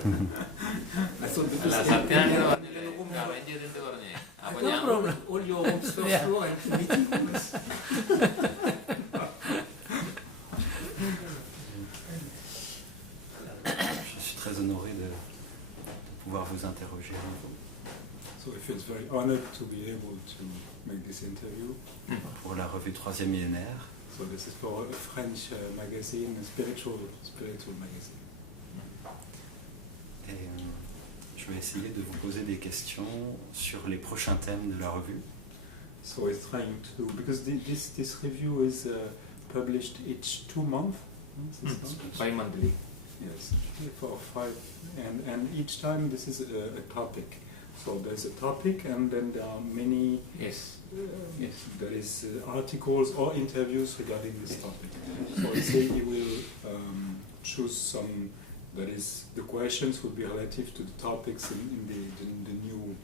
I thought because No problem. all your hopes fell through and the meeting was. Je suis très honoré de pouvoir vous interroger à nouveau. So it feels very honored to be able to make this interview. Pour la revue 3e millénaire. So this is for a French magazine, a spiritual magazine. Et je vais essayer de vous poser des questions sur les prochains thèmes de la revue. So it's trying to, because this review is published each 2 months. Bi-monthly. Yes, for 5, and each time this is a topic. So there's a topic, and then there are many. Yes. Yes. There is articles or interviews regarding this topic. So I say he will choose some. That is, the questions would be relative to the topics in the new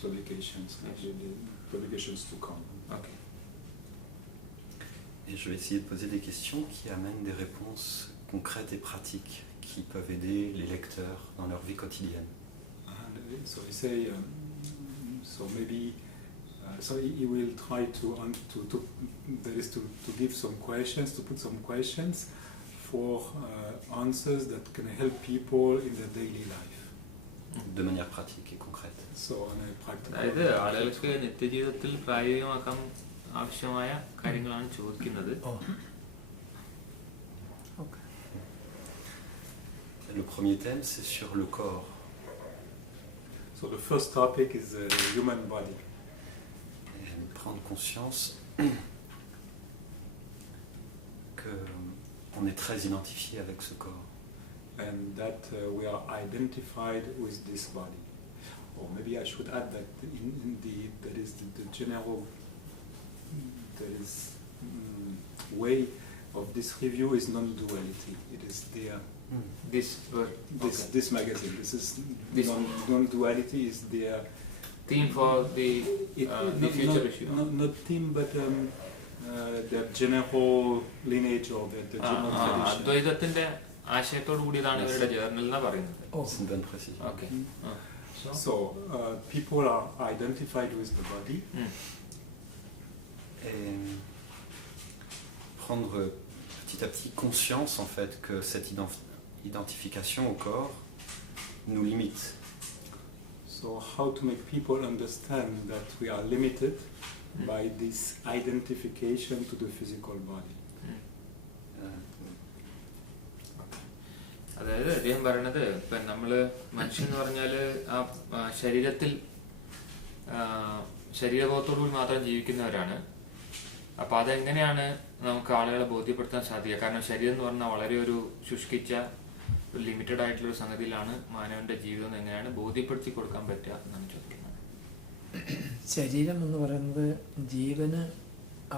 publications, the publications to come. Okay. Et je vais essayer de poser des questions qui amènent des réponses concrètes et pratiques qui peuvent aider les lecteurs dans leur vie quotidienne. And so he say, so maybe, so he will try to that is to give some questions, to put some questions for answers that can help people in their daily life. De manière pratique et concrète. So on a practical. അതായത് ആളുകൾക്ക് നിത്യജീവിതത്തിൽ പ്രായോഗികമാക്കാൻ ആവശ്യമായ കാര്യങ്ങളാണ് ചോദിക്കുന്നത്. Le premier thème, c'est sur le corps. So the first topic is the human body. Et prendre conscience qu'on est très identifié avec ce corps. And that we are identified with this body. Or maybe I should add that that is the general way of this review is non-duality. It is there. This magazine. This is non-duality is their theme for the future issue. Not theme, but their general lineage or their general tradition. അദ്വൈതത്തിന്റെ ആശയത്തോട് കൂടിയതാണ് ഇവരുടെ ജേർണൽ എന്നാ പറയുന്നത്. C'est une bonne précision. Okay. So people are identified with the body. Et prendre petit à petit conscience en fait que cette identification au corps nous limite. So how to make people understand that we are limited by this identification to the physical body. അതായത് അദ്ദേഹം പറയണത് ഇപ്പം നമ്മൾ മനുഷ്യൻ എന്ന് പറഞ്ഞാൽ ആ ശരീരബോധത്തോടുകൂടി മാത്രം ജീവിക്കുന്നവരാണ്. അപ്പം അതെങ്ങനെയാണ് നമുക്ക് ആളുകളെ ബോധ്യപ്പെടുത്താൻ സാധിക്കുക? കാരണം ശരീരം എന്ന് പറഞ്ഞാൽ വളരെ ഒരു ശുഷ്കിച്ച ഒരു ലിമിറ്റഡ് ആയിട്ടുള്ളൊരു സംഗതിയിലാണ് മാനവന്റെ ജീവിതം. എങ്ങനെയാണ് ബോധ്യപ്പെടുത്തി കൊടുക്കാൻ പറ്റുക എന്നാണ് ചോദിക്കുന്നത്. ശരീരം എന്ന് പറയുന്നത് ജീവന്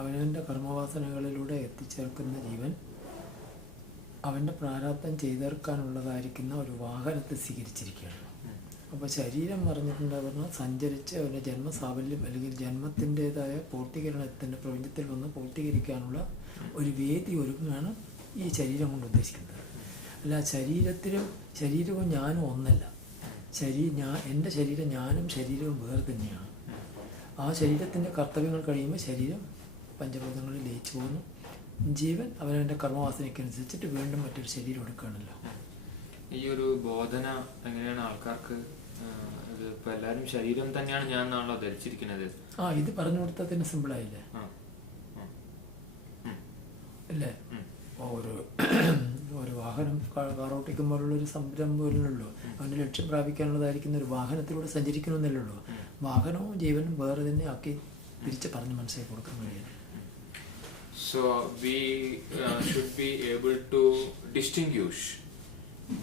അവനവൻ്റെ കർമ്മവാസനകളിലൂടെ എത്തിച്ചേർക്കുന്ന ജീവൻ അവൻ്റെ പ്രാരാബ്ധം ചെയ്തേർക്കാനുള്ളതായിരിക്കുന്ന ഒരു വാഹനത്തെ സ്വീകരിച്ചിരിക്കുകയാണ്. അപ്പോൾ ശരീരം പറഞ്ഞിട്ടുണ്ട് പറഞ്ഞാൽ സഞ്ചരിച്ച് അവൻ്റെ ജന്മസാഫല്യം അല്ലെങ്കിൽ ജന്മത്തിൻ്റേതായ പൂർത്തീകരണത്തിൻ്റെ പ്രപഞ്ചത്തിൽ വന്ന് പൂർത്തീകരിക്കാനുള്ള ഒരു വേദി ഒരുങ്ങാണ് ഈ ശരീരം കൊണ്ട് ഉദ്ദേശിക്കുന്നത്. അല്ല ശരീരവും ഞാനും ഒന്നല്ല. എൻ്റെ ശരീരം ഞാനും ശരീരവും വേറെ തന്നെയാണ്. ആ ശരീരത്തിൻ്റെ കർത്തവ്യങ്ങൾ കഴിയുമ്പോൾ ശരീരം പഞ്ചഭൂതങ്ങളിൽ ലയിച്ചു പോകുന്നു. ജീവൻ അവനവൻ്റെ കർമ്മവാസനയ്ക്കനുസരിച്ചിട്ട് വീണ്ടും മറ്റൊരു ശരീരം എടുക്കുകയാണല്ലോ. ഈ ഒരു ബോധന എങ്ങനെയാണ് ആൾക്കാർക്ക് ഇപ്പം എല്ലാവരും ശരീരം തന്നെയാണ് ഞാൻ എന്നാണല്ലോ ധരിച്ചിരിക്കുന്നത്. ഇത് പറഞ്ഞു കൊടുത്തതിന് സിമ്പിളായില്ലേ അല്ലേ? ഒരു വാഹനം കാറോട്ടിക്കുമ്പോഴുള്ളൊരു സംരംഭമില്ലല്ലോ. അവൻ്റെ ലക്ഷ്യം പ്രാപിക്കാനുള്ളതായിരിക്കുന്ന ഒരു വാഹനത്തിലൂടെ സഞ്ചരിക്കണമെന്നല്ലോ. വാഹനവും ജീവനും വേറെ തന്നെ ആക്കി തിരിച്ച് പറഞ്ഞ് മനസ്സിലാക്കി കൊടുക്കാൻ കഴിയണം. So we should be able to distinguish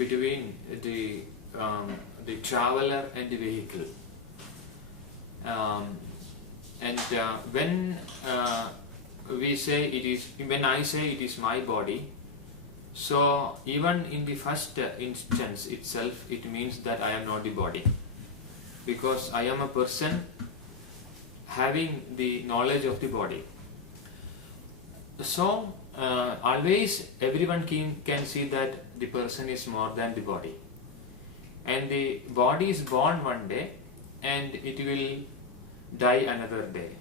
between the traveler and the vehicle. And when I say it is my body, so even in the first instance itself, it means that I am not the body, because I am a person having the knowledge of the body. So always everyone can see that the person is more than the body. and the body is born one day and it will die another day.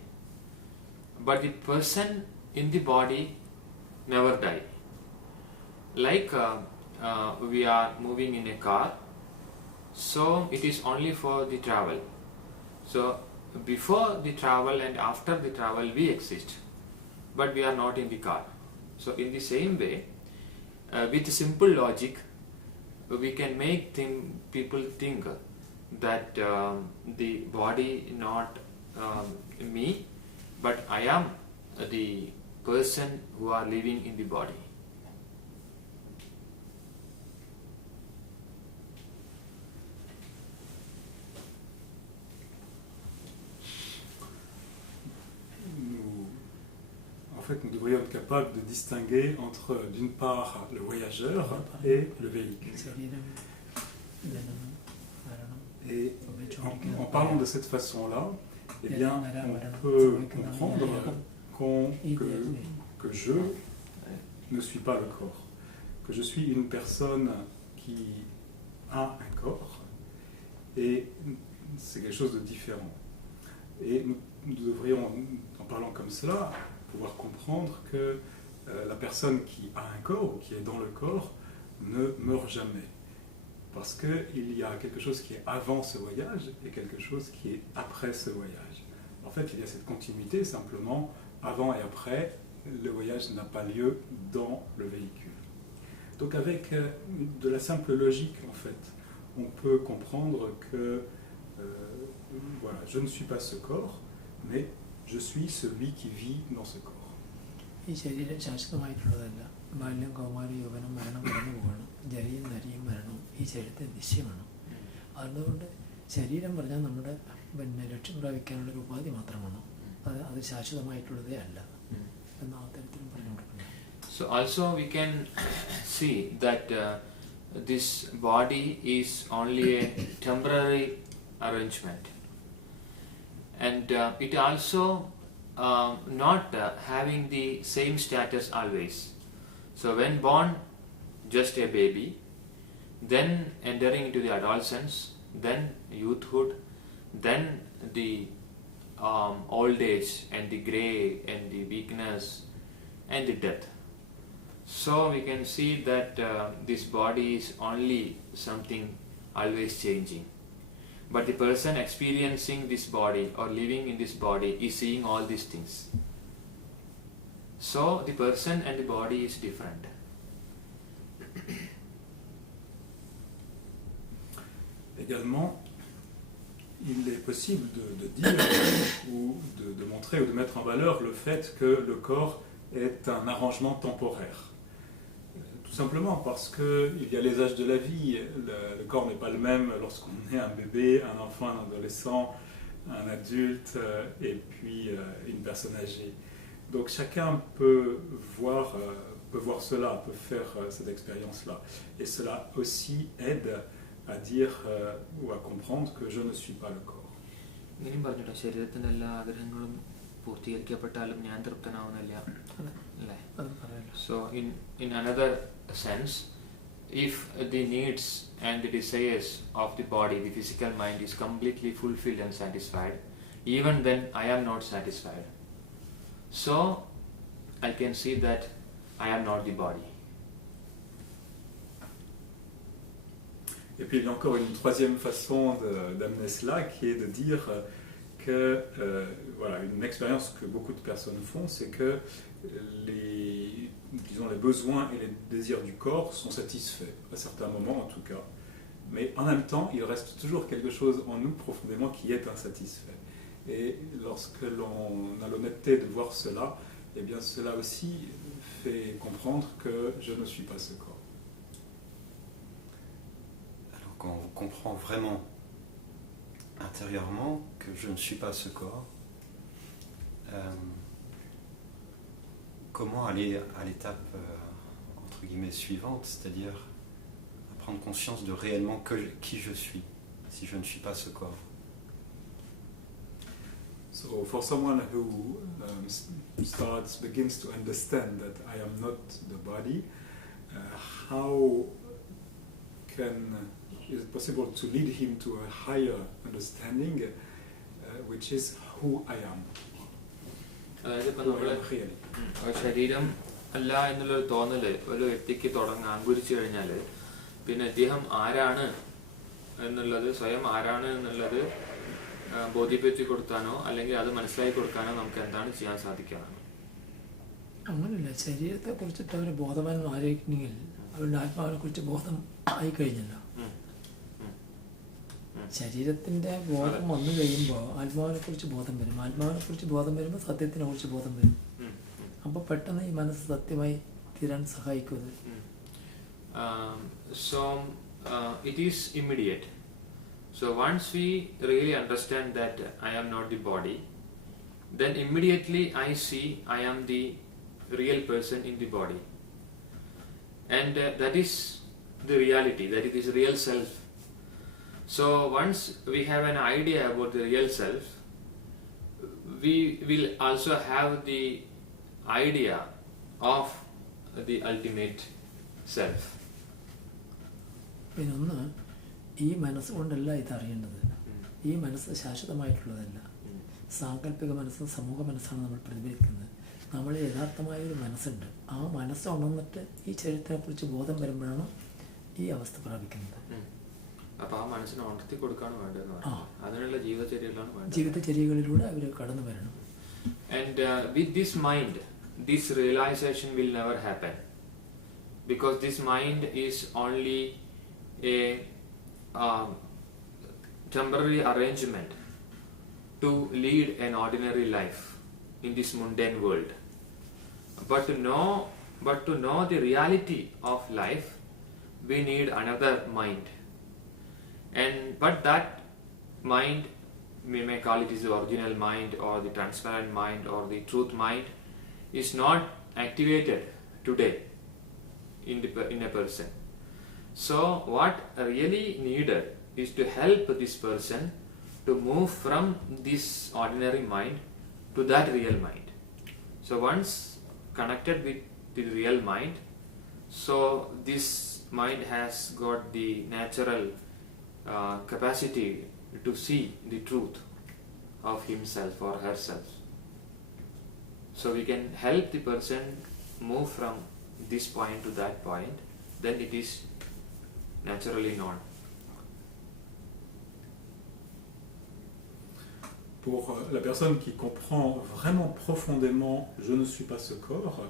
But the person in the body never die. Like we are moving in a car, so it is only for the travel. So before the travel and after the travel we exist, but we are not in the car. So in the same way, with simple logic, we can make people think that the body not me, but I am the person who are living in the body. En fait, nous devrions être capables de distinguer entre, d'une part, le voyageur et le véhicule. Et en parlant de cette façon-là, eh bien, on peut comprendre que je ne suis pas le corps, que je suis une personne qui a un corps, et c'est quelque chose de différent. Et nous devrions, en parlant comme cela, pouvoir comprendre que la personne qui a un corps ou qui est dans le corps ne meurt jamais. Parce qu'il y a quelque chose qui est avant ce voyage et quelque chose qui est après ce voyage. En fait, il y a cette continuité, simplement, avant et après, le voyage n'a pas lieu dans le véhicule. Donc avec de la simple logique, en fait, on peut comprendre que voilà, je ne suis pas ce corps, mais je suis celui qui vit dans ce corps. ഈ ശരീരം ശാശ്വതമായിട്ടുള്ളതല്ല. ബാല്യം, കൗമാരം, യൗവനം, മരണം കടന്നു പോകണം. ജരയും നരിയും മരണവും ഈ ശരീരത്തെ നിശ്ചയമാണ്. അതുകൊണ്ട് ശരീരം പറഞ്ഞാൽ നമ്മുടെ ലക്ഷ്യം പ്രാപിക്കാനുള്ളൊരു ഉപാധി മാത്രമാണ്. അത് ശാശ്വതമായിട്ടുള്ളതേ അല്ല എന്ന ആ തരത്തിലും പറഞ്ഞു കൊടുക്കുന്നത്. So also we can see that this body is only a temporary arrangement, and it also not having the same status always. So when born, just a baby, then entering into the adolescence, then youthhood, then the old age and the grey and the weakness and the death. So we can see that this body is only something always changing. But the person experiencing this body or living in this body is seeing all these things. So the person and the body is different. Également, il est possible de dire ou de montrer ou de mettre en valeur le fait que le corps est un arrangement temporaire. Tout simplement parce qu'il y a les âges de la vie, le corps n'est pas le même lorsqu'on est un bébé, un enfant, un adolescent, un adulte et puis une personne âgée. Donc chacun peut voir cela, peut faire cette expérience-là. Et cela aussi aide à dire ou à comprendre que je ne suis pas le corps. ഇനിയും പറഞ്ഞിട്ടോ, ശരീരത്തിൻ്റെ എല്ലാ ആഗ്രഹങ്ങളും പൂർത്തീകരിക്കപ്പെട്ടാലും ഞാൻ തൃപ്തനാവുന്നില്ല അല്ലേ? So in another sense, if the needs and the desires of the body, the physical mind is completely fulfilled and satisfied, even then I am not satisfied. So I can see that I am not the body. Et puis il y a encore une troisième façon d'amener cela, qui est de dire que voilà, une expérience que beaucoup de personnes font, c'est que les besoins et les désirs du corps sont satisfaits, à certains moments en tout cas. Mais en même temps, il reste toujours quelque chose en nous profondément qui est insatisfait. Et lorsque l'on a l'honnêteté de voir cela, eh bien cela aussi fait comprendre que je ne suis pas ce corps. Alors quand on comprend vraiment intérieurement que je ne suis pas ce corps, comment aller à l'étape entre guillemets suivante, c'est-à-dire à prendre conscience de réellement qui je suis, si je ne suis pas ce corps. So for someone who begins to understand that I am not the body, how is it possible to lead him to a higher understanding, which is who I am. അതായത് ഇപ്പം Who നമ്മൾ I am really. ശരീരം അല്ല എന്നുള്ളൊരു തോന്നല് ഒരു വ്യക്തിക്ക് അങ്കുരിച്ചു കഴിഞ്ഞാൽ പിന്നെ അദ്ദേഹം ആരാണ് എന്നുള്ളത് സ്വയം ആരാണ് എന്നുള്ളത് ബോധ്യപ്പെടുത്തി കൊടുക്കാനോ അല്ലെങ്കിൽ അത് മനസ്സിലാക്കി കൊടുക്കാനോ നമുക്ക് എന്താണ് ചെയ്യാൻ സാധിക്കാനാണ്. അങ്ങനെയല്ല, ശരീരത്തെക്കുറിച്ചിട്ട് അവർ ബോധവാൻ ആലോചിക്കണമെങ്കിൽ അവരുടെ ആത്മാവിനെ കുറിച്ച് ബോധം ആയിക്കഴിഞ്ഞല്ലോ. ശരീരത്തിൻ്റെ ബോധം വന്നു കഴിയുമ്പോൾ ആത്മാവിനെ കുറിച്ച് ബോധം വരും. ആത്മാവിനെ കുറിച്ച് ബോധം വരുമ്പോൾ സത്യത്തിനെ കുറിച്ച് ബോധം വരും. അപ്പോൾ പെട്ടെന്ന് ഈ മനസ്സ് സത്യമായി തീരാൻ സഹായിക്കും. So it is immediate. So once we really understand that I am not the body, then immediately I see I am the real person in the body, and that is the reality, that is the real self. So once we have an idea about the real self, we will also have the idea of the ultimate self. പിന്നെ ഒന്ന്, ഈ മനസ്സുകൊണ്ടല്ല ഇതറിയേണ്ടത്. ഈ മനസ്സ് ശാശ്വതമായിട്ടുള്ളതല്ല. സാങ്കല്പിക മനസ്സും സമൂഹ മനസ്സാണ് നമ്മൾ പ്രതിഫലിക്കുന്നത്. നമ്മൾ യഥാർത്ഥമായൊരു മനസ്സുണ്ട്. ആ മനസ്സ് ഉണർന്നിട്ട് ഈ ചരിത്രത്തെക്കുറിച്ച് ബോധം വരുമ്പോഴാണ് ഈ അവസ്ഥ പ്രാപിക്കുന്നത്. അപ്പോൾ ആ മനസ്സിനെ ഉണർത്തി കൊടുക്കാണ് വേണ്ടതെന്ന് പറഞ്ഞു. അതിനുള്ള ജീവിതചര്യകളാണ് വേണ്ടത്. ജീവിതചര്യകളിലൂടെ അവർ കടന്നു വരണം. And with this mind, this realization will never happen, because this mind is only a temporary arrangement to lead an ordinary life in this mundane world. But to know the reality of life, we need another mind. But that mind, we may call it as the original mind or the transparent mind or the truth mind, is not activated today in a person. So what really needed is to help this person to move from this ordinary mind to that real mind. So once connected with the real mind, so this mind has got the natural capacity to see the truth of himself or herself. So we can help the person move from this point to that point, then it is naturally known. Pour la personne qui comprend vraiment profondément « je ne suis pas ce corps »,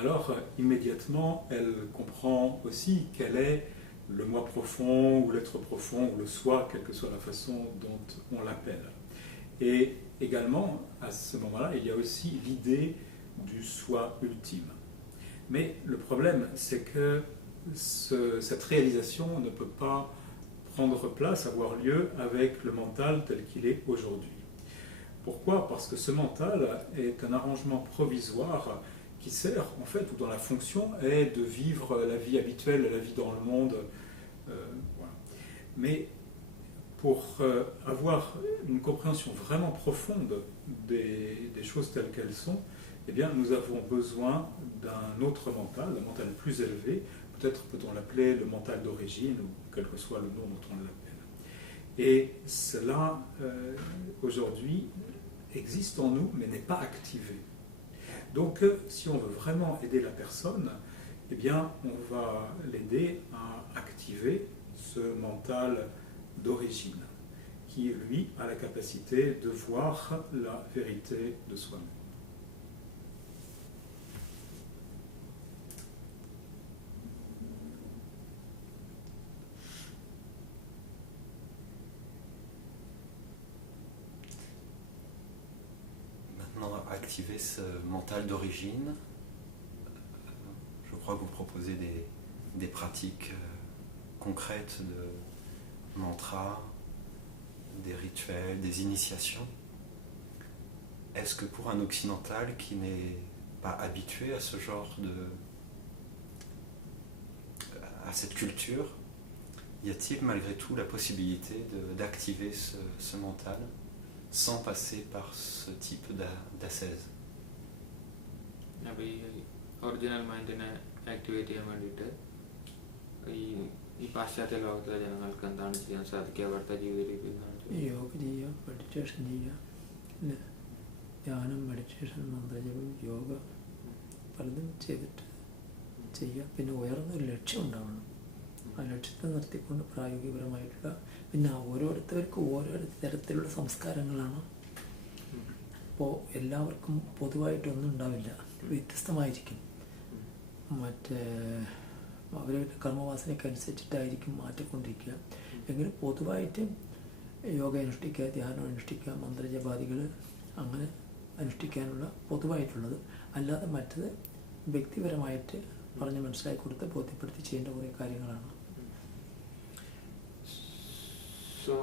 alors immédiatement elle comprend aussi quel est le moi profond ou l'être profond ou le soi, quelle que soit la façon dont on l'appelle. Et également, à ce moment-là, il y a aussi l'idée du soi ultime. Mais le problème, c'est que cette réalisation ne peut pas prendre place, avoir lieu avec le mental tel qu'il est aujourd'hui. Pourquoi ? Parce que ce mental est un arrangement provisoire qui sert, en fait, ou dont la fonction est de vivre la vie habituelle, la vie dans le monde. Voilà. Mais pour avoir une compréhension vraiment profonde des choses telles qu'elles sont, eh bien, nous avons besoin d'un autre mental, d'un mental plus élevé. Peut-être peut-on l'appeler le mental d'origine, ou quel que soit le nom dont on l'appelle. Et cela, aujourd'hui, existe en nous, mais n'est pas activé. Donc, si on veut vraiment aider la personne, eh bien, on va l'aider à activer ce mental d'origine, qui, lui, a la capacité de voir la vérité de soi-même. Activer ce mental d'origine, je crois que vous proposez des pratiques concrètes de mantra, des rituels, des initiations. Est-ce que pour un occidental qui n'est pas habitué à ce genre à cette culture, y a-t-il malgré tout la possibilité d'activer ce mental sans passer par ce type d'ascèse? അപ്പോൾ ഈ ഒറിജിനൽ മൈൻഡിനെ ആക്ടിവേറ്റ് ചെയ്യാൻ വേണ്ടിയിട്ട് ഈ ഈ പാശ്ചാത്യ ലോകത്തിലെ ജനങ്ങൾക്ക് എന്താണ് ചെയ്യാൻ സാധിക്കുക അവിടുത്തെ ജീവിത രീതി എന്താണ്? യോഗ ചെയ്യുക, മെഡിറ്റേഷൻ ചെയ്യുക, പിന്നെ ധ്യാനം, മെഡിറ്റേഷൻ, മന്ത്രജപം, യോഗ പലതും ചെയ്തിട്ട് ചെയ്യുക. പിന്നെ ഉയർന്നൊരു ലക്ഷ്യം ഉണ്ടാവണം. ആ ലക്ഷ്യത്തെ നിർത്തിക്കൊണ്ട് പ്രായോഗികപരമായിട്ടുള്ള, പിന്നെ ഓരോരുത്തർക്കും ഓരോ തരത്തിലുള്ള സംസ്കാരങ്ങളാണ്. അപ്പോൾ എല്ലാവർക്കും പൊതുവായിട്ടൊന്നും ഉണ്ടാവില്ല, വ്യത്യസ്തമായിരിക്കും. മറ്റേ അവരുടെ കർമ്മവാസനയ്ക്കനുസരിച്ചിട്ടായിരിക്കും മാറ്റിക്കൊണ്ടിരിക്കുക. എങ്കിലും പൊതുവായിട്ട് യോഗ അനുഷ്ഠിക്കുക, ധ്യാനം അനുഷ്ഠിക്കുക, മന്ത്രജപാദികൾ അങ്ങനെ അനുഷ്ഠിക്കാനുള്ള പൊതുവായിട്ടുള്ളത്. അല്ലാതെ മറ്റത് വ്യക്തിപരമായിട്ട് പറഞ്ഞ് മനസ്സിലാക്കി കൊടുത്ത് ബോധ്യപ്പെടുത്തി ചെയ്യേണ്ട കുറേ കാര്യങ്ങളാണ്. So,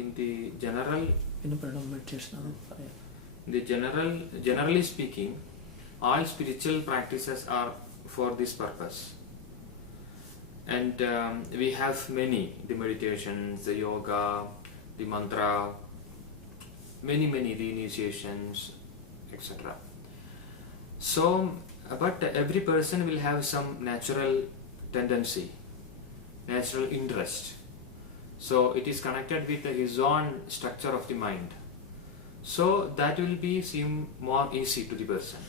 in the general, പിന്നെ പ്രണവ് മെഡിറ്റേഷൻ അത് പറയാം. generally speaking, all spiritual practices are for this purpose. And we have many, the meditations, the yoga, the mantra, many, the initiations, etc. So, but every person will have some natural tendency, natural interest. So, it is connected with his own structure of the mind. So, that will seem more easy to the person.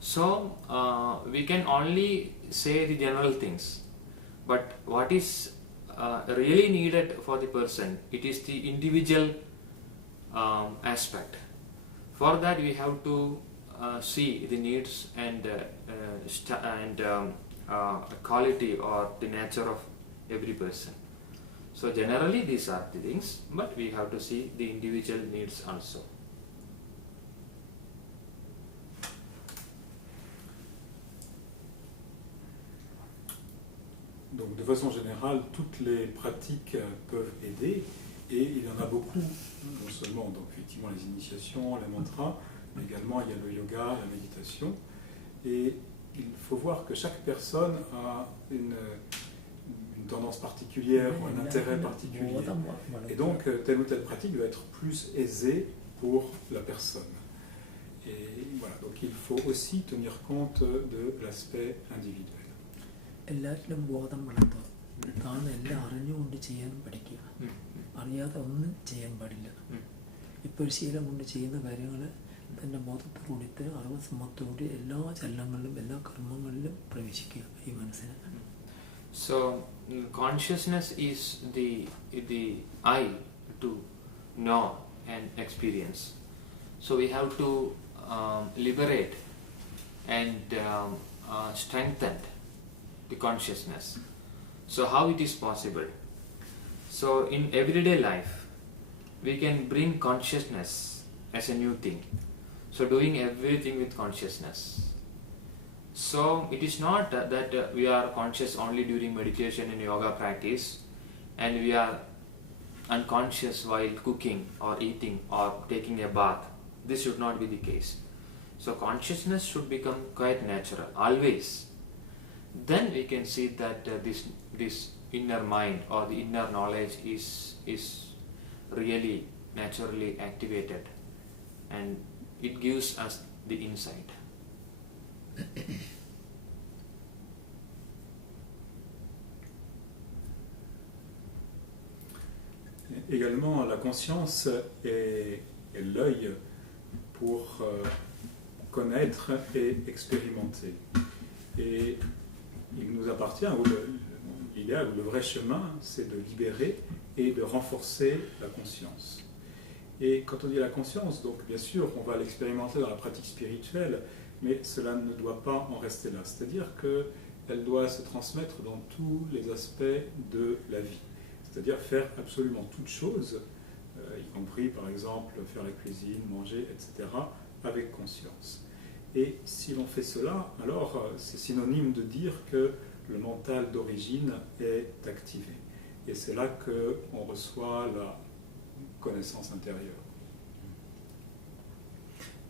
So, we can only say the general things. But what is really needed for the person, it is the individual aspect. For that we have to see the needs and quality or the nature of every person. So generally these are the things, but we have to see the individual needs also. Donc de façon générale, toutes les pratiques peuvent aider, et il y en a beaucoup, non seulement donc effectivement les initiations, les mantras, mais également il y a le yoga, la méditation, et il faut voir que chaque personne a une tendance particulière ou un intérêt particulier, et donc telle ou telle pratique va être plus aisée pour la personne. Et voilà, donc il faut aussi tenir compte de l'aspect individuel. എല്ലാറ്റിലും ബോധം വളർത്തുക. താൻ എല്ലാം അറിഞ്ഞുകൊണ്ട് ചെയ്യാൻ പഠിക്കുക. അറിയാതെ ഒന്നും ചെയ്യാൻ പാടില്ല. ഇപ്പോൾ ഒരു ശീലം കൊണ്ട് ചെയ്യുന്ന കാര്യങ്ങൾ തൻ്റെ ബോധത്തോടുകൂടി അറിവ് സമ്മത്തോടെ എല്ലാ ചലനങ്ങളിലും എല്ലാ കർമ്മങ്ങളിലും പ്രവേശിക്കുക ഈ മനസ്സിന്. So consciousness is the I to know and experience. So we have to liberate and strengthen the consciousness. So how it is possible? So in everyday life we can bring consciousness as a new thing. So doing everything with consciousness. So it is not that we are conscious only during meditation and yoga practice and we are unconscious while cooking or eating or taking a bath. This should not be the case. So consciousness should become quite natural, always. Then we can see that this inner mind or the inner knowledge is really naturally activated and it gives us the insight. Également, la conscience est l'œil pour connaître et expérimenter. Et il nous appartient, ou l'idéal, ou le vrai chemin, c'est de libérer et de renforcer la conscience. Et quand on dit la conscience, donc bien sûr, on va l'expérimenter dans la pratique spirituelle, mais cela ne doit pas en rester là. C'est-à-dire qu'elle doit se transmettre dans tous les aspects de la vie. C'est-à-dire faire absolument toutes choses, y compris par exemple faire la cuisine, manger, etc., avec conscience. Et si l'on fait cela, alors c'est synonyme de dire que le mental d'origine est activé. Et c'est là qu'on reçoit la connaissance intérieure.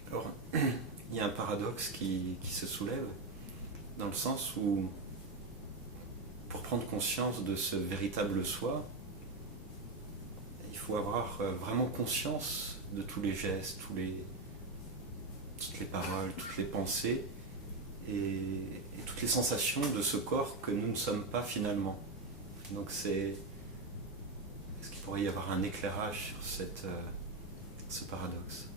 Alors, il y a un paradoxe qui se soulève, dans le sens où, pour prendre conscience de ce véritable soi, il faut avoir vraiment conscience de tous les gestes, toutes les paroles, toutes les pensées et toutes les sensations de ce corps que nous ne sommes pas finalement. Donc est-ce qu'il pourrait y avoir un éclairage sur ce paradoxe?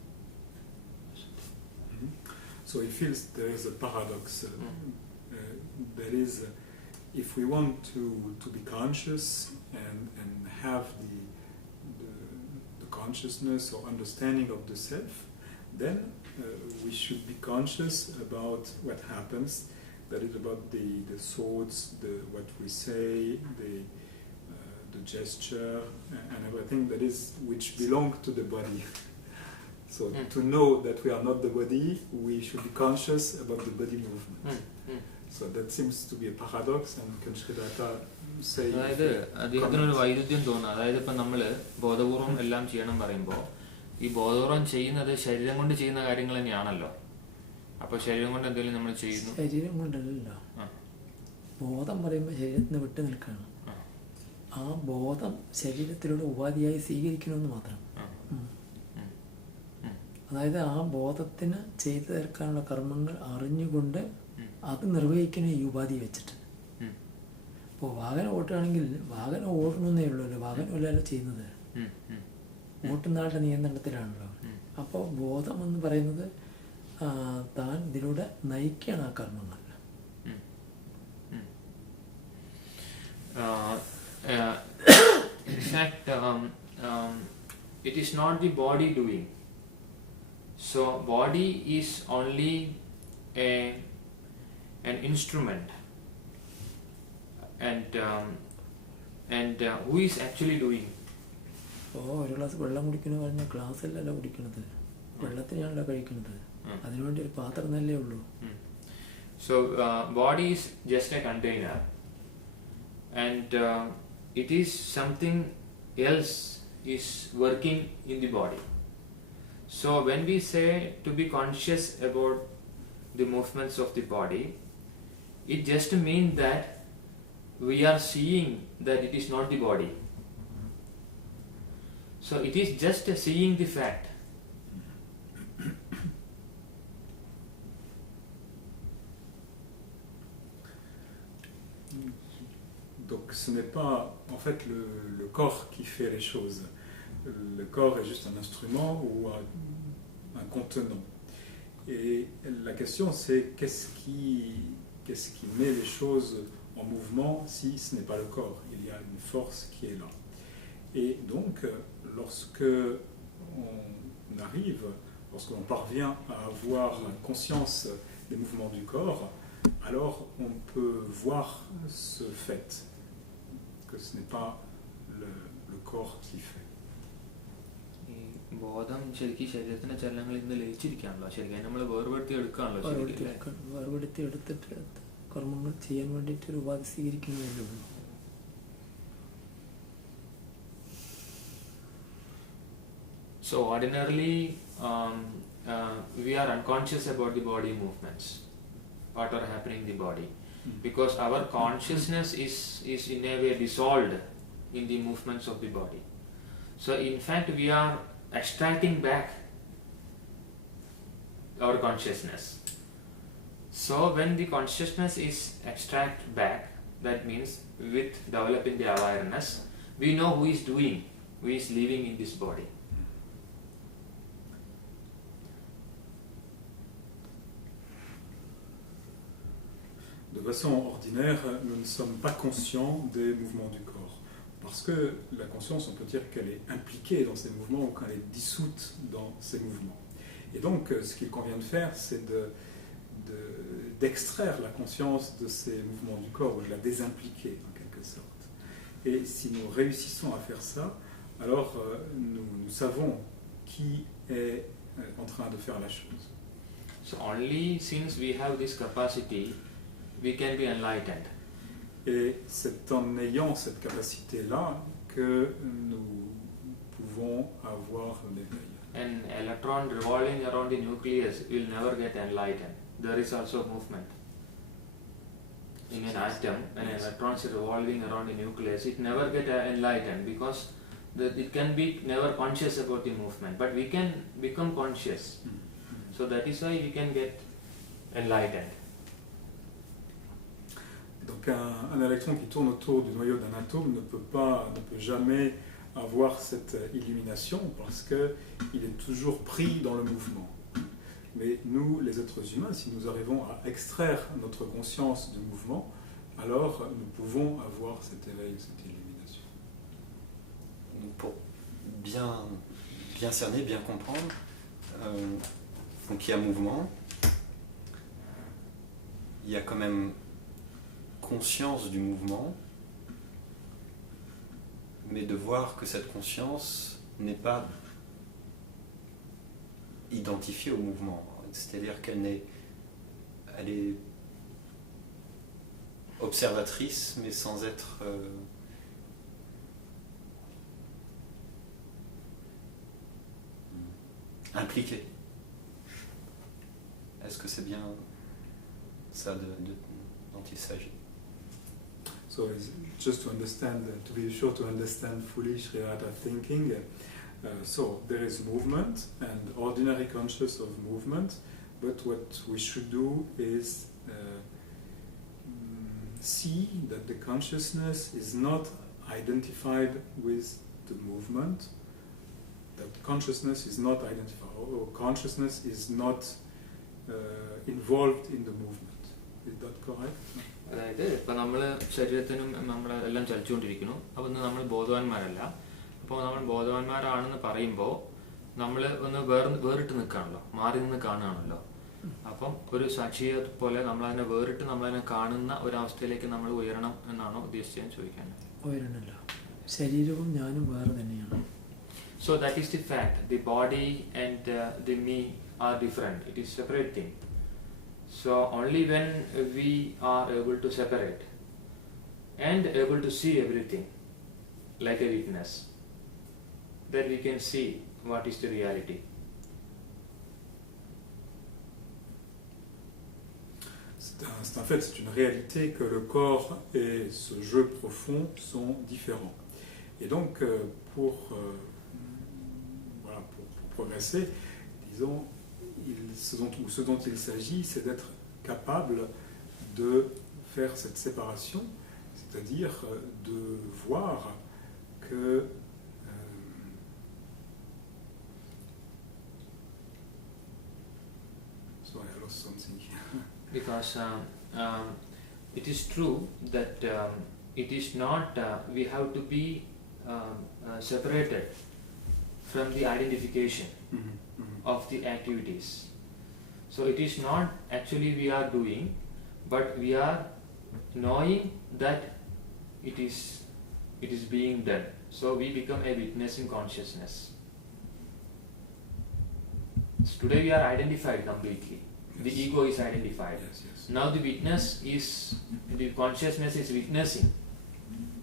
So he feels there is a paradox. That is, if we want to be conscious and have the consciousness or understanding of the self, then we should be conscious about what happens. That is about the thoughts, what we say, the gesture, and everything that is which belong to the body. So to know that we are not the body, we should be conscious about the body movement. So that seems to be a paradox, and can Sridhata say? അതായത് അദ്ദേഹത്തിനൊരു വൈരുദ്ധ്യം തോന്നുന്നു. അതായത് ഇപ്പം നമ്മൾ ബോധപൂർവം എല്ലാം ചെയ്യണം പറയുമ്പോൾ ഈ ബോധപൂർവം ചെയ്യുന്നത് ശരീരം കൊണ്ട് ചെയ്യുന്ന കാര്യങ്ങൾ തന്നെയാണല്ലോ. അപ്പോൾ ശരീരം കൊണ്ട് എന്തെങ്കിലും നമ്മൾ ചെയ്യുന്നു? ശരീരം കൊണ്ടല്ലല്ലോ. ബോധം പറയുമ്പോൾ ശരീരത്തിന് വിട്ടു നിൽക്കുകയാണ്. ആ ബോധം ശരീരത്തിലൂടെ ഉപാധിയായി സ്വീകരിക്കണമെന്ന് മാത്രം. അതായത് ആ ബോധത്തിന് ചെയ്തു തീർക്കാനുള്ള കർമ്മങ്ങൾ അറിഞ്ഞുകൊണ്ട് അത് നിർവഹിക്കുന്ന ഈ ഉപാധി വെച്ചിട്ട്. ഇപ്പോൾ വാഹനം ഓട്ടുകയാണെങ്കിൽ വാഹനം ഓടണമെന്നേ ഉള്ളൂല്ലോ, വാഹനമല്ലല്ലോ ചെയ്യുന്നത്, ഓട്ടുന്ന ആളുടെ നിയന്ത്രണത്തിലാണല്ലോ. അപ്പോൾ ബോധം എന്ന് പറയുന്നത് താൻ ഇതിലൂടെ നയിക്കുകയാണ് ആ കർമ്മങ്ങൾ. In fact, it is not the body doing. So body is only an instrument, and who is actually doing? അപ്പോൾ ഒരു ഗ്ലാസ് വെള്ളം കുടിക്കണമെന്ന് പറഞ്ഞാൽ ഗ്ലാസ്സിലല്ല കുടിക്കണത്, വെള്ളത്തിനാണല്ലോ കഴിക്കുന്നത്. അതിനുവേണ്ടി ഒരു പാത്രം തന്നെ ഉള്ളൂ. So body is just a container, and it is something else is working in the body. So when we say to be conscious about the movements of the body, it just means that we are seeing that it is not the body. So it is just seeing the fact. Donc ce n'est pas en fait le corps qui fait les choses. Le corps est juste un instrument ou un contenant. Et la question c'est qu'est-ce qui met les choses en mouvement si ce n'est pas le corps? Il y a une force qui est là. Et donc lorsque lorsqu'on parvient à avoir conscience des mouvements du corps, alors on peut voir ce fait, que ce n'est pas le corps qui fait. ബോധം ശരിക്കും ശരീരത്തിന്റെ ചലനങ്ങളിൽ നിന്ന് ലയിച്ചിരിക്കുകയാണല്ലോ. ശരിക്കും നമ്മൾ വേർപെടുത്തി എടുക്കുകയാണല്ലോ. വേർപെടുത്തി എടുത്തിട്ട് കർമ്മങ്ങൾ ചെയ്യാൻ വേണ്ടിയിട്ട് ഒരു ഉപാധി സ്വീകരിക്കുന്നതല്ലേ ഉള്ളൂ. So ordinarily we are unconscious about the body movements, what are happening in the body, because our consciousness is in a way dissolved in the movements of the body. So in fact we are extracting back our consciousness. So when the consciousness is extracted back, that means with developing the awareness, we know who is doing, who is living in this body. De façon ordinaire, nous ne sommes pas conscients des mouvements du corps. Parce que la conscience, on peut dire qu'elle est impliquée dans ces mouvements ou qu'elle est dissoute dans ces mouvements. Et donc, ce qu'il convient de faire, c'est d'extraire la conscience de ces mouvements du corps, ou de la désimpliquer en quelque sorte. Et si nous réussissons à faire ça, alors nous savons qui est en train de faire la chose. So only since we have this capacity, we can be enlightened. Et c'est en ayant cette capacité-là que nous pouvons avoir l'éveil. An electron revolving around the nucleus will never get enlightened. There is also movement. In an atom, when an electron is revolving around the nucleus, it never gets enlightened because it can be never conscious about the movement. But we can become conscious. So that is why we can get enlightened. Donc un électron qui tourne autour du noyau d'un atome ne peut jamais avoir cette illumination parce qu'il est toujours pris dans le mouvement. Mais nous, les êtres humains, si nous arrivons à extraire notre conscience du mouvement, alors nous pouvons avoir cet éveil, cette illumination. Donc pour bien cerner, bien comprendre, donc il y a mouvement, il y a quand même conscience du mouvement, mais de voir que cette conscience n'est pas identifiée au mouvement. C'est-à-dire qu'elle est observatrice, mais sans être impliquée. Est-ce que c'est bien ça dont il s'agit? So just to understand, to be sure to understand fully Shriyata thinking, so there is movement and ordinary conscious of movement, but what we should do is see that the consciousness is not identified with the movement, that consciousness is not identified, or consciousness is not involved in the movement. Is that correct? അതായത് ഇപ്പം നമ്മൾ ശരീരത്തിനും നമ്മളെല്ലാം ചലിച്ചുകൊണ്ടിരിക്കുന്നു. അപ്പോൾ നമ്മൾ ബോധവാന്മാരല്ല. അപ്പോൾ നമ്മൾ ബോധവാന്മാരാണെന്ന് പറയുമ്പോൾ നമ്മൾ ഒന്ന് വേറിട്ട് നിൽക്കുകയാണല്ലോ, മാറി നിന്ന് കാണുകയാണല്ലോ. അപ്പം ഒരു സാക്ഷിയെ പോലെ നമ്മളതിനെ വേറിട്ട് നമ്മളതിനെ കാണുന്ന ഒരവസ്ഥയിലേക്ക് നമ്മൾ ഉയരണം എന്നാണോ ഉദ്ദേശിച്ചതെന്ന് ചോദിക്കാൻ? ഉയരണമല്ല, ശരീരവും ഞാനും വേറെ തന്നെയാണ്. So that is the fact. The body and the me are different. It is separate thing. So only when we are able to separate and able to see everything like a witness, then we can see what is the reality. C'est en fait, c'est une réalité que le corps et ce jeu profond sont différents. Et donc, pour progresser, disons, ce dont il s'agit, c'est d'être capable de faire cette séparation, c'est-à-dire de voir que sorry, I lost something. Because it is true that it is not, we have to be separated from the identification of the activities. So it is not actually we are doing, but we are knowing that it is being done. So we become a witnessing consciousness. So today we are identified completely. Yes. The ego is identified. Yes, yes. Now the witness is, the consciousness is witnessing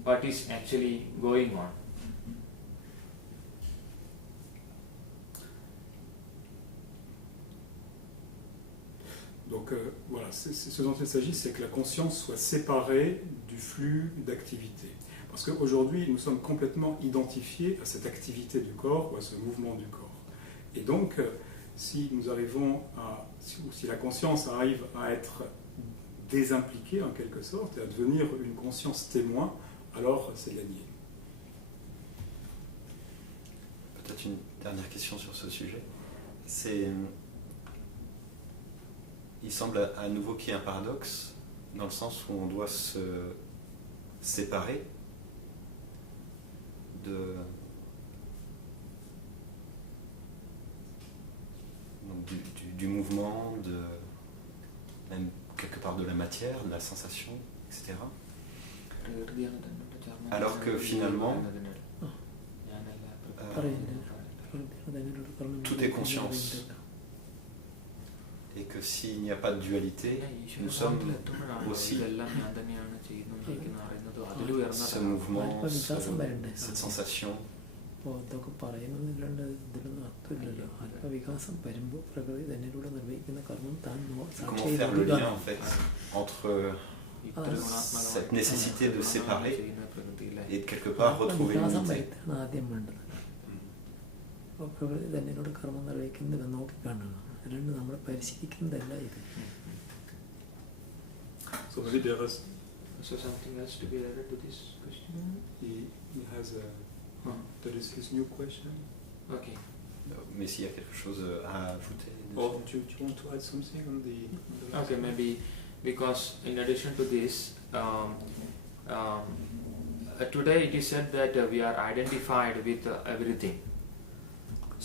what is actually going on. Donc voilà, ce dont il s'agit, c'est que la conscience soit séparée du flux d'activité. Parce qu'aujourd'hui, nous sommes complètement identifiés à cette activité du corps ou à ce mouvement du corps. Et donc, si nous arrivons si la conscience arrive à être désimpliquée en quelque sorte et à devenir une conscience témoin, alors c'est gagné. Peut-être une dernière question sur ce sujet. Il semble à nouveau qu'il y ait un paradoxe, dans le sens où on doit se séparer du mouvement, même quelque part de la matière, de la sensation, etc. Alors que finalement, tout est conscience. Et que s'il n'y a pas de dualité, nous sommes aussi ce mouvement, cette sensation. Comment faire le lien en fait entre cette nécessité de séparer et de quelque part retrouver l'unité? So maybe there is So something else to be added to this question? He has a... That is his new question. Okay. Mais s'il y a quelque chose à ajouter. Or do you want to add something on the last Okay, one? maybe because in addition to this, today it is said that we are identified with everything.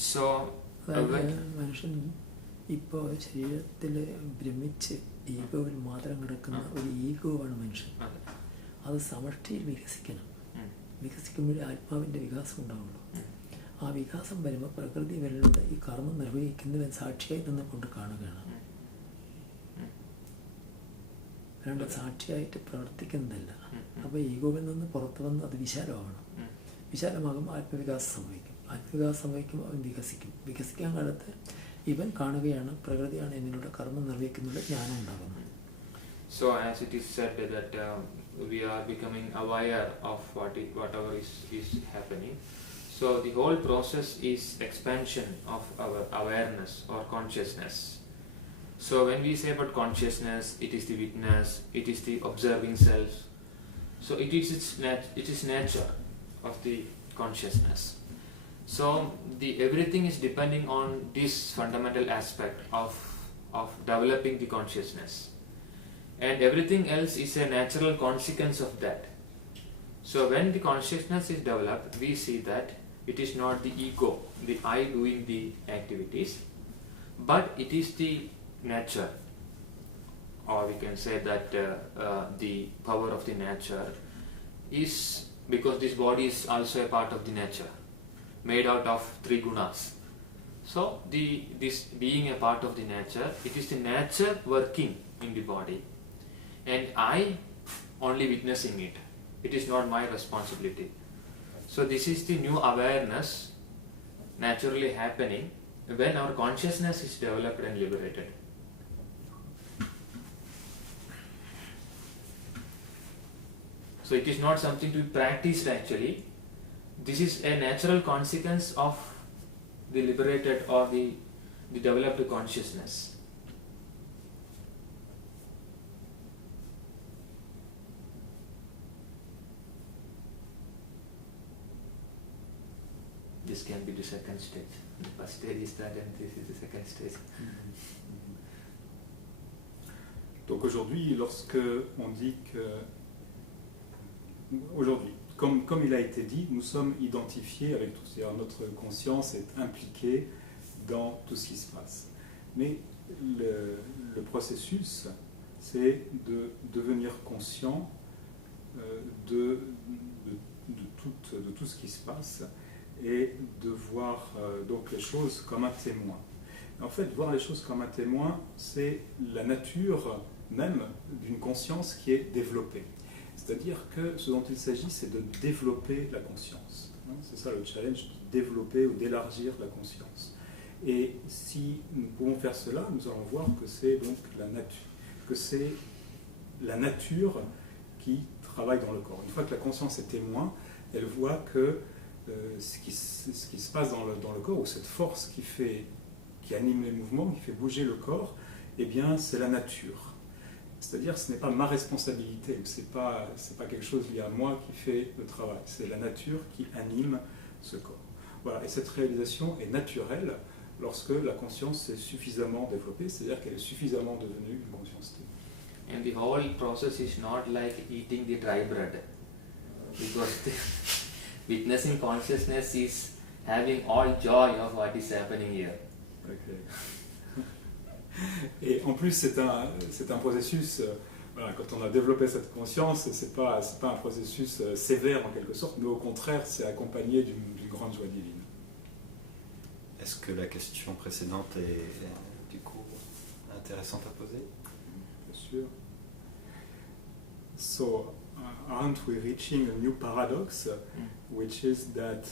So, അതായത് മനുഷ്യൻ ഇപ്പോൾ ശരീരത്തിൽ ഭ്രമിച്ച് ഈഗോയിൽ മാത്രം കിടക്കുന്ന ഒരു ഈഗോവാണ് മനുഷ്യൻ. അത് സമഷ്ടിയിൽ വികസിക്കണം. വികസിക്കുമ്പോഴേ ആത്മാവിൻ്റെ വികാസം ഉണ്ടാവുള്ളൂ. ആ വികാസം വരുമ്പോൾ പ്രകൃതി വരുന്നത് ഈ കർമ്മം നിർവഹിക്കുന്നവൻ സാക്ഷിയായി നിന്നുകൊണ്ട് കാണുകയാണ്. അല്ലാണ്ട് സാക്ഷിയായിട്ട് പ്രവർത്തിക്കുന്നതല്ല. അപ്പോൾ ഈഗോവിൽ നിന്ന് പുറത്തു വന്ന് അത് വിശാലമാകണം. വിശാലമാകുമ്പോൾ ആത്മവികാസം സംഭവിക്കും. ആത്മവികാസം സംഭവിക്കുമ്പോൾ അവൻ വികസിക്കും. വികസിക്കാൻ കാലത്ത് ഇവൻ കാണുകയാണ് പ്രകൃതിയാണ് എന്നിലൂടെ കർമ്മം നിർവഹിക്കുന്നതിലൂടെ ജ്ഞാനം ഉണ്ടാകുന്നത്. So as it is said that we are becoming aware of whatever is happening. So the whole process is expansion of our awareness or consciousness. So when we say about consciousness, it is the witness, it is the observing self. So it is nature of the consciousness. So everything is depending on this fundamental aspect of developing the consciousness. And everything else is a natural consequence of that. So when the consciousness is developed, we see that it is not the ego, the I doing the activities, but it is the nature, or we can say that the power of the nature is, because this body is also a part of the nature, made out of 3 gunas. So this being a part of the nature, it is the nature working in the body, and I only witnessing it. It is not my responsibility. So this is the new awareness naturally happening when our consciousness is developed and liberated. So it is not something to be practiced actually. This is a natural consequence of the liberated or the developed consciousness. This can be the second stage. The first stage is that, and this is the second stage. Donc aujourd'hui, lorsque on dit que... Aujourd'hui, comme il a été dit, nous sommes identifiés avec tout, c'est-à-dire notre conscience est impliquée dans tout ce qui se passe. Mais le processus, c'est de devenir conscient de tout ce qui se passe et de voir donc les choses comme un témoin. Et en fait, voir les choses comme un témoin, c'est la nature même d'une conscience qui est développée. C'est-à-dire que ce dont il s'agit, c'est de développer la conscience. C'est ça le challenge, de développer ou d'élargir la conscience. Et si nous pouvons faire cela, nous allons voir que c'est donc la nature qui travaille dans le corps. Une fois que la conscience est témoin, elle voit que ce qui se passe dans le corps, ou cette force qui anime les mouvements, qui fait bouger le corps, eh bien c'est la nature. C'est-à-dire ce n'est pas ma responsabilité, c'est pas quelque chose lié à moi qui fait le travail, c'est la nature qui anime ce corps. Voilà, et cette réalisation est naturelle lorsque la conscience est suffisamment développée, c'est-à-dire qu'elle est suffisamment devenue une conscience. And the whole process is not like eating the dry bread, because the witnessing consciousness is having all joy of what is happening here. Okay. Et en plus, c'est un processus, voilà, quand on a développé cette conscience, c'est pas un processus sévère en quelque sorte, mais au contraire, c'est accompagné d'une grande joie divine. Est-ce que la question précédente est du coup intéressante à poser? Bien sûr. So, aren't we reaching a new paradox, which is that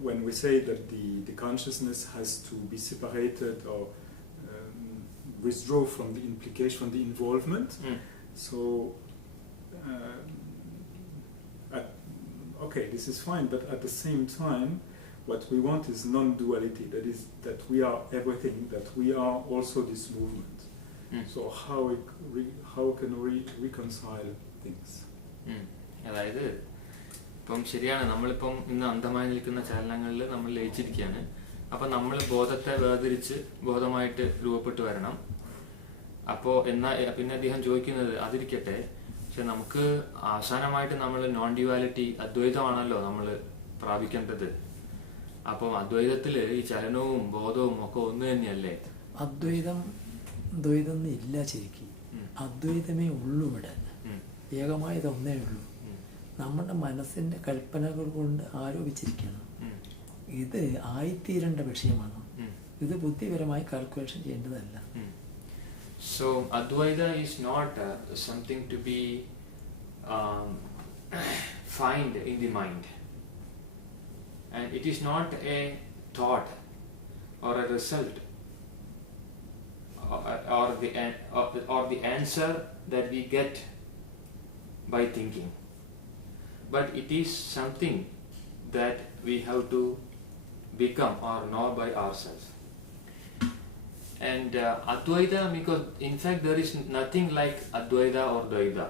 when we say that the consciousness has to be separated or withdraw from the implication, from the involvement. So, okay, this is fine, but at the same time, what we want is non-duality. That is, that we are everything, that we are also this movement. So how can we reconcile things? അതായത് ഇപ്പം ശരിയാണ്, നമ്മളിപ്പം ഇന്ന് അന്ധമായി നിൽക്കുന്ന ചലനങ്ങളിൽ നമ്മൾ ലയിച്ചിരിക്കുകയാണ്. അപ്പം നമ്മൾ ബോധത്തെ വേർതിരിച്ച് ബോധമായിട്ട് രൂപപ്പെട്ട് വരണം. അപ്പോൾ പിന്നെ അദ്ദേഹം ചോദിക്കുന്നത് അതിരിക്കട്ടെ, പക്ഷെ നമുക്ക് അവസാനമായിട്ട് നമ്മൾ നോൺ ഡ്യുവാലിറ്റി അദ്വൈതമാണല്ലോ നമ്മൾ പ്രാപിക്കേണ്ടത്. അപ്പം അദ്വൈതത്തിൽ ഈ ചലനവും ബോധവും ഒക്കെ ഒന്ന് തന്നെയല്ലേ? ദ്വൈതം ഇല്ല ശരിക്കും. അദ്വൈതമേ ഉള്ളൂ ഇവിടെ. ഏകമായത് ഒന്നേ ഉള്ളൂ. നമ്മുടെ മനസ്സിൻ്റെ കൽപ്പനകൾ കൊണ്ട് ആരോപിച്ചിരിക്കണം. ഇത് ആയിത്തീരേണ്ട വിഷയമാണ്. ഇത് ബുദ്ധിപരമായി കാൽക്കുലേഷൻ ചെയ്യേണ്ടതല്ല. So Advaita is not something to be find in the mind, and it is not a thought or a result or the answer that we get by thinking, but it is something that we have to become or know by ourselves. And Advaita, because in fact there is nothing like Advaita or Dvaita,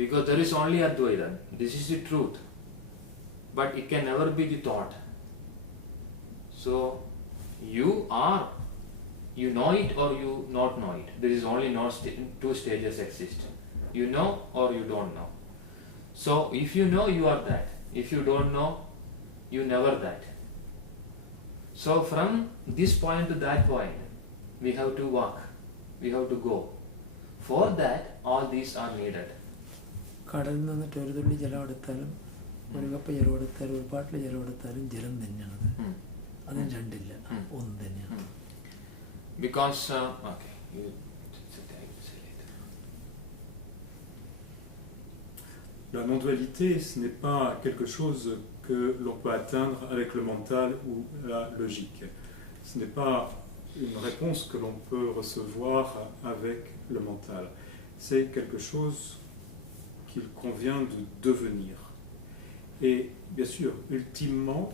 because there is only Advaita. This is the truth, but it can never be the thought. So you know it or you not know it. There is only two stages exist. You know or you don't know. So if you know, you are that. If you don't know, you never that. So from this point to that point, we have to walk, we have to go. For that, all these are needed. കടലിൽ നിന്നിട്ട് ഒരു തുള്ളി ജലം എടുത്താലും ഒരു കപ്പ് ജലം എടുത്താലും ഒരു പാട്ടിൽ ജലം എടുത്താലും ജലം തന്നെയാണ്. അതിന് രണ്ടില്ല, ഒന്ന് തന്നെയാണ്. Because La non-dualité, ce n'est pas quelque chose que l'on peut atteindre avec le mental ou la logique. Ce n'est pas une réponse que l'on peut recevoir avec le mental. C'est quelque chose qu'il convient de devenir. Et bien sûr, ultimement,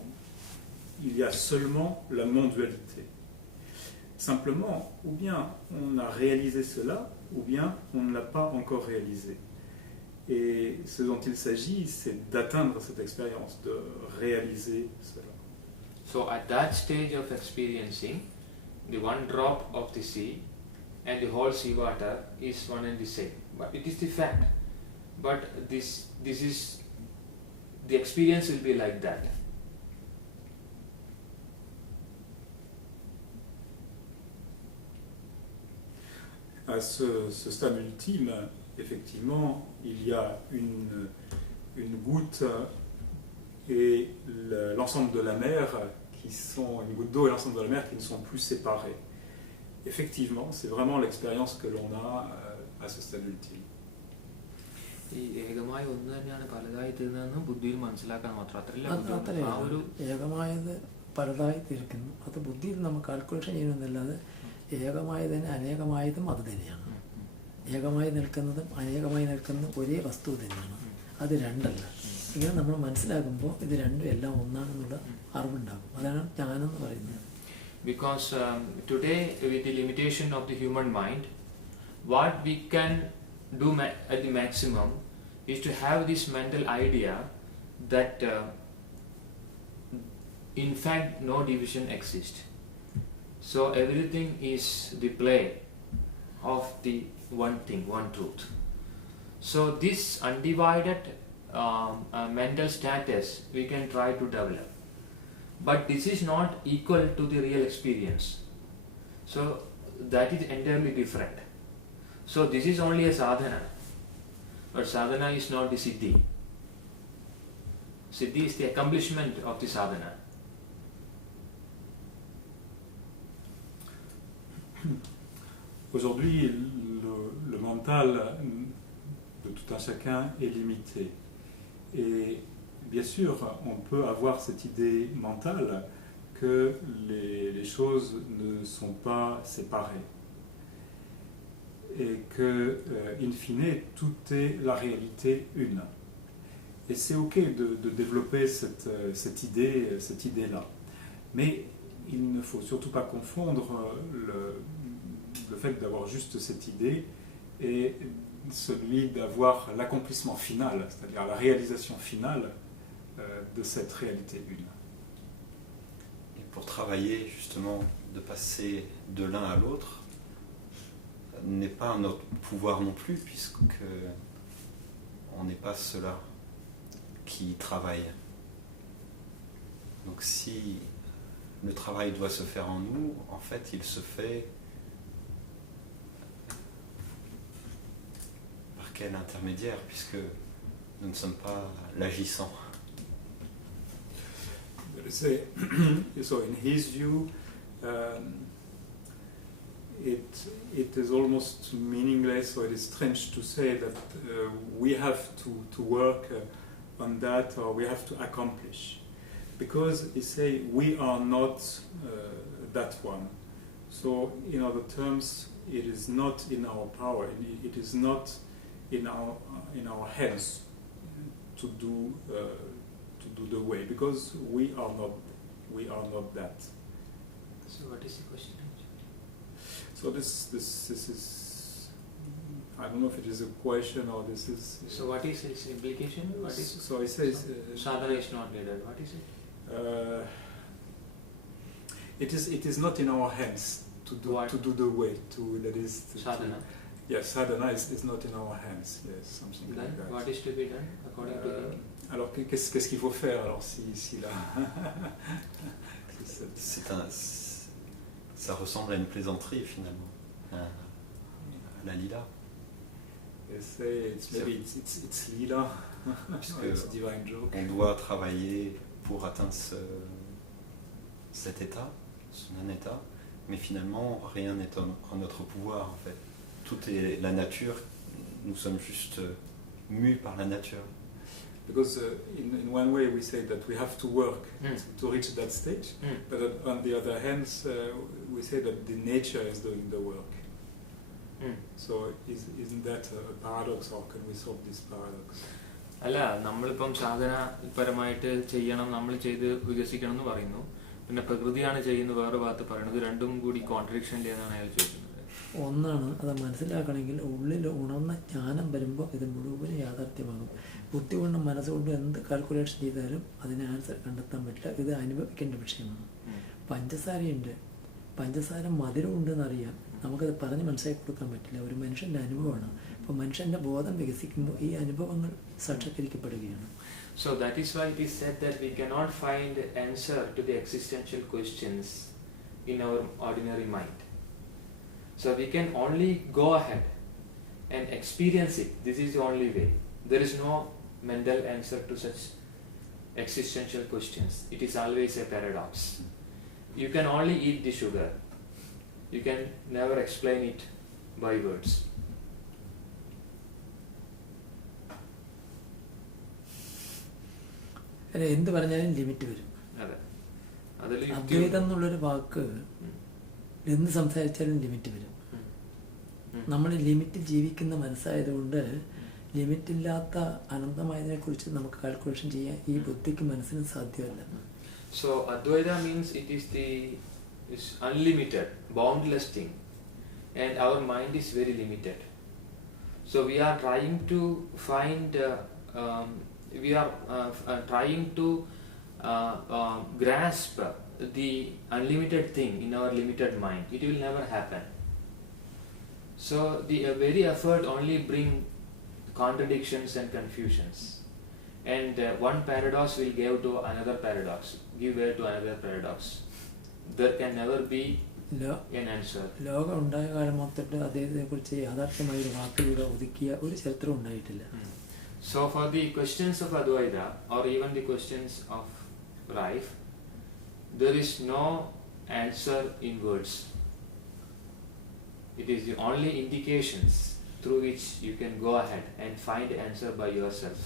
il y a seulement la non-dualité. Simplement, ou bien on a réalisé cela, ou bien on ne l'a pas encore réalisé. Et ce dont il s'agit, c'est d'atteindre cette expérience, de réaliser cela. So at that stage of experiencing, the one drop of the sea and the whole sea water is one and the same. But it is the fact. But this is the experience will be like that. À ce stade ultime, effectivement, il y a une goutte et l'ensemble de la mer une goutte d'eau et l'ensemble de la mer qui ne sont plus séparés. Effectivement, c'est vraiment l'expérience que l'on a à ce stade ultime. ഏകമായത് പലതായി തീർക്കുന്നു. അത് ബുദ്ധിയിൽ നമ്മൾ കാൽക്കുലേഷൻ ചെയ്യുന്നതല്ലാതെ ഏകമായതിന് അനേകമായതും അത് തന്നെയാണ്. ഏകമായി നിൽക്കുന്നതും അനേകമായി നിൽക്കുന്നതും ഒരേ വസ്തു തന്നെയാണ്. അത് രണ്ടല്ല. ഇങ്ങനെ നമ്മൾ മനസ്സിലാക്കുമ്പോൾ ഇത് രണ്ടും എല്ലാം ഒന്നാണെന്നുള്ള അറിവുണ്ടാകും. അതാണ് ജ്ഞാനം എന്ന് പറയുന്നത്. Because today, with the limitation of the human mind, what we can do at the maximum is to have this mental idea that in fact no division exists. So everything is the play of the one thing, one truth. So this undivided mental status we can try to develop, but this is not equal to the real experience. So that is entirely different. So this is only a sadhana, but sadhana is not the siddhi. Siddhi is the accomplishment of the sadhana. Aujourd'hui, le mental de tout un chacun est limité. Et bien sûr, on peut avoir cette idée mentale que les choses ne sont pas séparées. Et que, in fine, tout est la réalité une. Et c'est ok de développer cette idée-là. Mais il ne faut surtout pas confondre le fait d'avoir juste cette idée et celui d'avoir l'accomplissement final, c'est-à-dire la réalisation finale de cette réalité une. Et pour travailler justement de passer de l'un à l'autre n'est pas notre pouvoir non plus, puisque on n'est pas ceux-là qui travaillent. Donc si le travail doit se faire en nous, en fait il se fait par quel intermédiaire, puisque nous ne sommes pas l'agissant. So in his view, it is almost meaningless, or it is strange to say that we have to work on that, or we have to accomplish, because he say we are not that one. So in other terms, it is not in our power. It is not in our hands to do the way, because we are not that. So what is the question? So this is, I don't know if it is a question or this is. So what is its implication? What is? So it says Sadhana is not needed. What is it? It is not in our hands to do the way that is Sadhana. Yes, sadhana is not in our hands. Yes, something Then like that. what is to be done according to him? Alors qu'est-ce qu'il faut faire alors si là Ça ressemble à une plaisanterie finalement, à la lila. Maybe it's lila, it's a divine joke. On doit travailler pour atteindre cet état, un état, mais finalement rien n'est en notre pouvoir en fait. Tout est la nature, nous sommes juste mus par la nature. Because in one way we say that we have to work to reach that stage, but on the other hand we say that the nature is doing the work. So isn't that a paradox, or can we solve this paradox? അല്ല, നമ്മളിപ്പം സാധനപരമായിട്ട് ചെയ്യണം, നമ്മൾ ചെയ്ത് വികസിക്കണം എന്ന് പറയുന്നു, പിന്നെ പ്രകൃതിയാണ് ചെയ്യുന്നത് വേറെ ഭാഗത്ത് പറയുന്നത്, രണ്ടും കൂടി കോൺട്രഡിക്ഷനിലെന്നാണ് അയാൾ ചോദിക്കുന്നത്. ഒന്നാണ് അത് മനസ്സിലാക്കണമെങ്കിൽ ഉള്ളിൽ ഉണർന്ന ജ്ഞാനം വരുമ്പോൾ ഇത് മുഴുവൻ യാഥാർത്ഥ്യമാകും. ബുദ്ധി കൊണ്ടും മനസ്സുകൊണ്ടും എന്ത് കാൽക്കുലേഷൻ ചെയ്താലും അതിന് ആൻസർ കണ്ടെത്താൻ പറ്റില്ല. ഇത് അനുഭവിക്കേണ്ട വിഷയമാണ്. പഞ്ചസാരയുണ്ട്, പഞ്ചസാര മധുരമുണ്ടെന്നറിയാം, നമുക്കത് പറഞ്ഞ് മനസ്സിലാക്കി കൊടുക്കാൻ പറ്റില്ല. ഒരു മനുഷ്യൻ്റെ അനുഭവമാണ്. അപ്പോൾ മനുഷ്യൻ്റെ ബോധം വികസിക്കുമ്പോൾ ഈ അനുഭവങ്ങൾ സാക്ഷാത്കരിക്കപ്പെടുകയാണ്. So that is why it is said that we cannot find answer to the existential questions in our ordinary mind. So we can only go ahead and experience it. This is the only way. There is no mental answer to such existential questions. It is always a paradox. You can only eat the sugar. You can never explain it by words. അല്ല, എന്ത് പറഞ്ഞാലും ലിമിറ്റ് വരും. അദ്വൈതം എന്നുള്ളൊരു വാക്ക് എന്ത് സംസാരിച്ചാലും ലിമിറ്റ് വരും. നമ്മൾ ലിമിറ്റിൽ ജീവിക്കുന്ന മനസ്സായതുകൊണ്ട് ലിമിറ്റില്ലാത്ത അനന്തമായതിനെ കുറിച്ച് നമുക്ക് കാൽക്കുലേഷൻ ചെയ്യാൻ ഈ ബുദ്ധിക്ക് മനസ്സിന് സാധ്യമല്ല. So Advaita means it is unlimited, boundless thing, and our mind is very limited. So we are trying to find, trying to grasp the unlimited thing in our limited mind. It will never happen. So the very effort only bring contradictions and confusions, and one paradox will give to another paradox, give way to another paradox. There can never be an answer. ലോകം ഉണ്ടായ കാലം മൊത്തത്തിൽ അദ്ദേഹത്തെ കുറിച്ച് യാഥാർത്ഥ്യമായ ഒരു വാക്കിലൂടെ ഒതുക്കിയ ഒരു ചരിത്രം ഉണ്ടായിട്ടില്ല. So for the questions of Advaita, or even the questions of life, there is no answer in words. It is the only indications through which you can go ahead and find answer by yourself.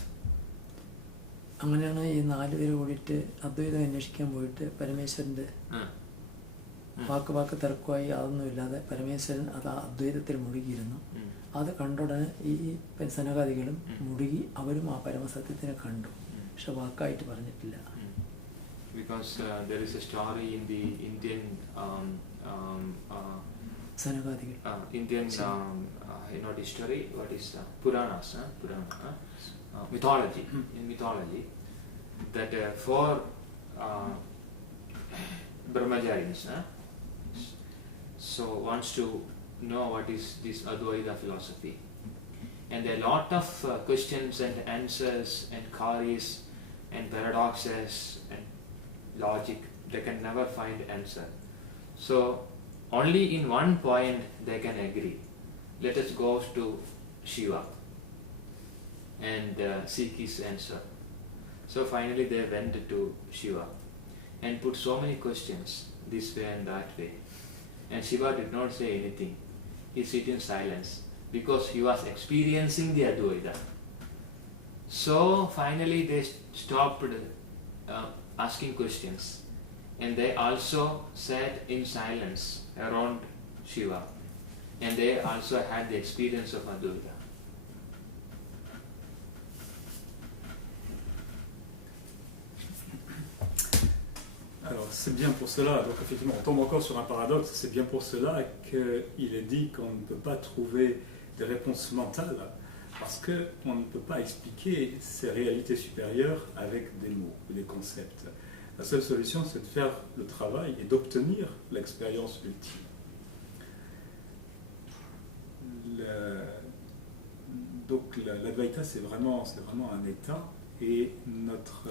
അങ്ങനെയാണ് ഈ 4 പേര് കൂടിയിട്ട് അദ്വൈതം അന്വേഷിക്കാൻ പോയിട്ട് പരമേശ്വരൻ്റെ വാക്ക് തർക്കമായി അതൊന്നുമില്ലാതെ പരമേശ്വരൻ അത് അദ്വൈതത്തിൽ മുഴുകിയിരുന്നു. അത് കണ്ടുടനെ ഈ സനകാദികളും മുഴുകി അവരും ആ പരമസത്യത്തിനെ കണ്ടു, പക്ഷെ വാക്കായിട്ട് പറഞ്ഞിട്ടില്ല. Because there is a story in the Indian സനകാദികൾ. Indian history, what is Puranas, mythology. In mythology, that four brahmacharis so wants to know what is this Advaita philosophy, and there are a lot of questions and answers and queries and paradoxes and logic. They can never find answer. So only in one point they can agree. Let us go to Shiva and seek his answer. So finally they went to Shiva and put so many questions this way and that way. And Shiva did not say anything. He sit in silence because he was experiencing the Advaita. So finally they stopped asking questions, and they also sat in silence around Shiva, and they also had the experience of Advaita. Alors c'est bien pour cela, donc effectivement on tombe encore sur un paradoxe, c'est bien pour cela qu'il est dit qu'on ne peut pas trouver des réponses mentales, parce qu'on ne peut pas expliquer ces réalités supérieures avec des mots ou des concepts. La seule solution, c'est de faire le travail et d'obtenir l'expérience ultime. Donc l'Advaita, c'est vraiment un état, et notre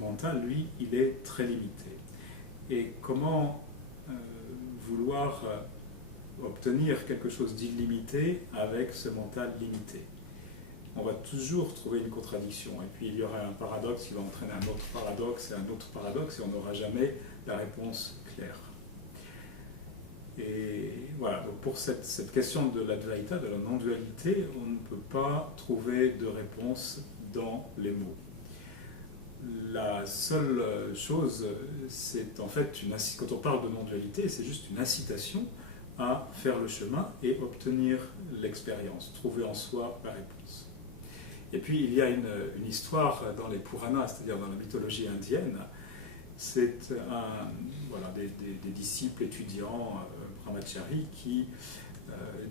mental, lui, il est très limité. Et comment vouloir obtenir quelque chose d'illimité avec ce mental limité? On va toujours trouver une contradiction, et puis il y aura un paradoxe qui va entraîner un autre paradoxe, et on n'aura jamais la réponse claire. Et voilà, donc pour cette question de l'Advaita, de la non-dualité, on ne peut pas trouver de réponse dans les mots. La seule chose, c'est en fait, quand on parle de non-dualité, c'est juste une incitation à faire le chemin et obtenir l'expérience, trouver en soi la réponse. Et puis il y a une histoire dans les Puranas, c'est-à-dire dans la mythologie indienne. C'est des disciples étudiants brahmacharis qui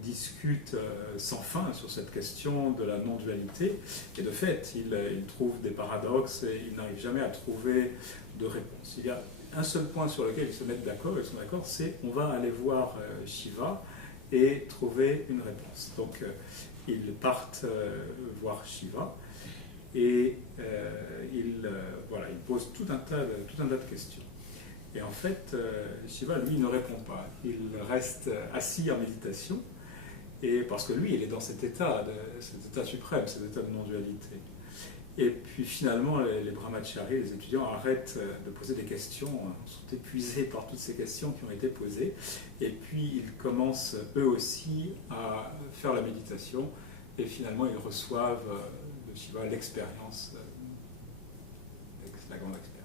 discutent sans fin sur cette question de la non-dualité, et de fait ils trouvent des paradoxes et ils n'arrivent jamais à trouver de réponse. Il y a un seul point sur lequel ils se mettent d'accord, c'est on va aller voir Shiva et trouver une réponse. Donc ils partent voir Shiva et ils posent tout un tas de questions. Et en fait, Shiva, lui, ne répond pas. Il reste assis en méditation, et parce que lui, il est dans cet état suprême, cet état de non-dualité. Et puis finalement, les brahmacharis, les étudiants, arrêtent de poser des questions, sont épuisés par toutes ces questions qui ont été posées, et puis ils commencent eux aussi à faire la méditation, et finalement ils reçoivent de Shiva l'expérience, la grande expérience.